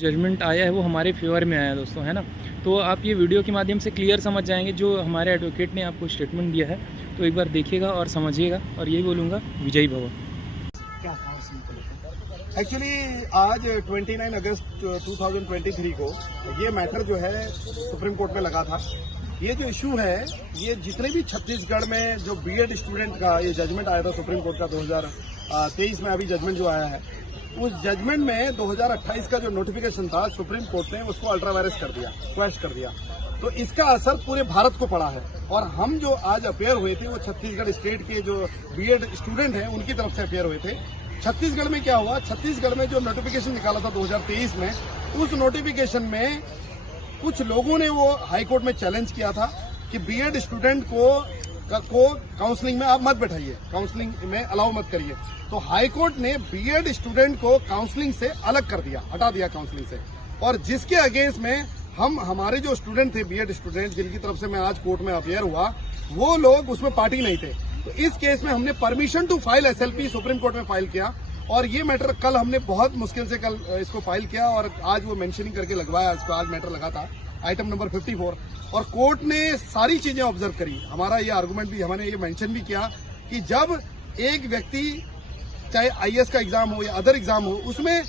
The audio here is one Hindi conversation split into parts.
जजमेंट आया है वो हमारे फेवर में आया है दोस्तों, है ना। तो आप ये वीडियो के माध्यम से क्लियर समझ जाएंगे जो हमारे एडवोकेट ने आपको स्टेटमेंट दिया है। तो एक बार देखिएगा और समझिएगा, और यही बोलूँगा, विजयी भव। एक्चुअली आज 29 अगस्त 2023 को ये मैटर जो है सुप्रीम कोर्ट में लगा था। ये जो इशू है, ये जितने भी छत्तीसगढ़ में जो बीएड स्टूडेंट का ये जजमेंट आया था सुप्रीम कोर्ट का 2023 में, अभी जजमेंट जो आया है, उस जजमेंट में 2028 का जो नोटिफिकेशन था सुप्रीम कोर्ट ने उसको अल्ट्रा वायरस कर दिया, क्वैश कर दिया। तो इसका असर पूरे भारत को पड़ा है। और हम जो आज अपेयर हुए थे वो छत्तीसगढ़ स्टेट के जो बीएड स्टूडेंट हैं उनकी तरफ से अपेयर हुए थे। छत्तीसगढ़ में क्या हुआ, छत्तीसगढ़ में जो नोटिफिकेशन निकाला था 2023 में, उस नोटिफिकेशन में कुछ लोगों ने वो हाईकोर्ट में चैलेंज किया था कि बीएड स्टूडेंट को काउंसलिंग में आप मत बैठाइए, काउंसलिंग में अलाउ मत करिए। तो हाईकोर्ट ने बीएड स्टूडेंट को काउंसलिंग से अलग कर दिया, हटा दिया काउंसलिंग से। और जिसके अगेंस्ट में हमारे जो स्टूडेंट थे, बीएड स्टूडेंट जिनकी तरफ से मैं आज कोर्ट में अपेयर हुआ, वो लोग उसमें पार्टी नहीं थे। तो इस केस में हमने permission to file SLP supreme court में फाइल किया। और ये मैटर कल हमने बहुत मुश्किल से कल इसको फाइल किया और आज वो मेंशनिंग करके लगवाया। इसको आज मैटर लगा था आइटम नंबर 54, और कोर्ट ने सारी चीजें ऑब्जर्व करी। हमारा ये आर्गुमेंट भी, हमने ये मेंशन भी किया कि जब एक व्यक्ति चाहे आईएएस का एग्जाम हो या अदर एग्जाम हो, उसमें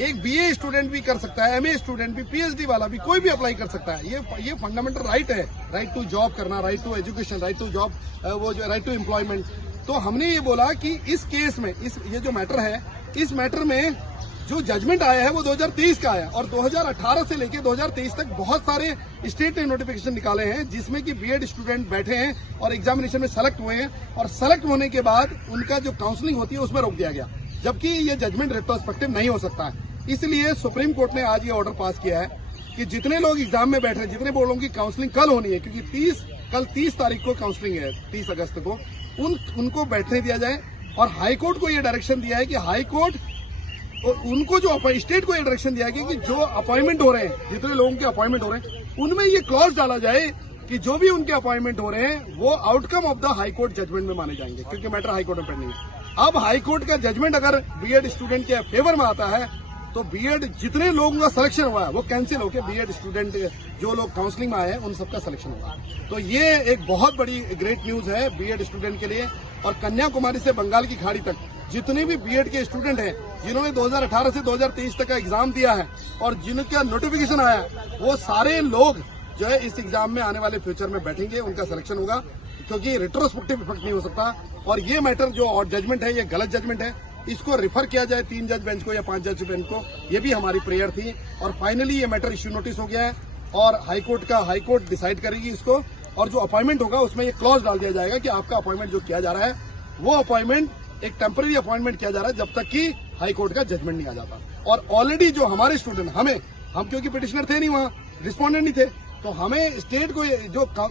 एक बीए स्टूडेंट भी कर सकता है, एमए स्टूडेंट भी, पीएचडी वाला भी, कोई भी अप्लाई कर सकता है। ये फंडामेंटल राइट है, राइट टू जॉब करना, right to education, right to job, वो जो राइट टू एम्प्लॉयमेंट। तो हमने ये बोला कि इस केस में, ये जो मैटर है, इस मैटर में जो जजमेंट आया है वो 2023 का आया, और 2018 से लेकर 2023 तक बहुत सारे स्टेट ने नोटिफिकेशन निकाले हैं जिसमें कि बीएड स्टूडेंट बैठे हैं और एग्जामिनेशन में सेलेक्ट हुए हैं, और सेलेक्ट होने के बाद उनका जो काउंसलिंग होती है उसमें रोक दिया गया, जबकि ये जजमेंट रेट्रोस्पेक्टिव नहीं हो सकता है। इसलिए सुप्रीम कोर्ट ने आज ये ऑर्डर पास किया है कि जितने लोग एग्जाम में बैठ रहे हैं, जितने बोर्डों की काउंसलिंग कल होनी है, क्योंकि कल 30 तारीख को काउंसलिंग है, 30 अगस्त को, उनको बैठने दिया जाए। और हाईकोर्ट को ये डायरेक्शन दिया है कि हाईकोर्ट उनको जो स्टेट को ये डायरेक्शन दिया गया कि जो अपॉइंटमेंट हो रहे हैं, जितने लोगों के अपॉइंटमेंट हो रहे हैं, उनमें ये क्लॉज डाला जाए कि जो भी उनके अपॉइंटमेंट हो रहे हैं वो outcome of the high court judgement में माने जाएंगे, क्योंकि मैटर हाईकोर्ट में पेंडिंग है। अब हाईकोर्ट का जजमेंट अगर बीएड स्टूडेंट के फेवर में आता है तो बीएड जितने लोगों का सिलेक्शन हुआ है वो कैंसिल होकर बीएड स्टूडेंट जो लोग काउंसलिंग में आए हैं उन सबका सिलेक्शन होगा। तो ये एक बहुत बड़ी ग्रेट न्यूज है बीएड स्टूडेंट के लिए। और कन्याकुमारी से बंगाल की खाड़ी तक जितने भी बीएड के स्टूडेंट हैं, जिन्होंने 2018 से 2023 तक का एग्जाम दिया है और जिनका नोटिफिकेशन आया, वो सारे लोग जो है इस एग्जाम में आने वाले फ्यूचर में बैठेंगे, उनका सिलेक्शन होगा, क्योंकि रेट्रोस्पेक्टिव इफेक्ट नहीं हो सकता। और ये मैटर जो जजमेंट है, ये गलत जजमेंट है, इसको रिफर किया जाए 3 जज बेंच को या 5 जज बेंच को, ये भी हमारी प्रेयर थी। और फाइनली ये मैटर इश्यू नोटिस हो गया है और हाईकोर्ट डिसाइड करेगी इसको। और जो अपॉइंटमेंट होगा उसमें ये क्लॉज डाल दिया जाएगा कि आपका अपॉइंटमेंट जो किया जा रहा है वो अपॉइंटमेंट एक टेम्पररी अपॉइंटमेंट किया जा रहा है जब तक कि हाईकोर्ट का जजमेंट नहीं आ जाता। और ऑलरेडी जो हमारे स्टूडेंट, हम क्योंकि पिटिशनर थे नहीं, वहां रिस्पोंडेंट नहीं थे, तो हमें स्टेट को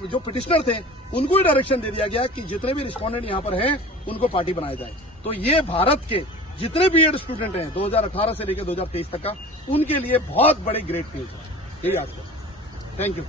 जो पिटिशनर थे उनको ही डायरेक्शन दे दिया गया कि जितने भी रिस्पोंडेंट यहाँ पर हैं उनको पार्टी बनाया जाए। तो ये भारत के जितने बीएड स्टूडेंट हैं 2018 से लेकर 2023 तक का, उनके लिए बहुत बड़ी ग्रेट न्यूज है। यही आपको थैंक यू।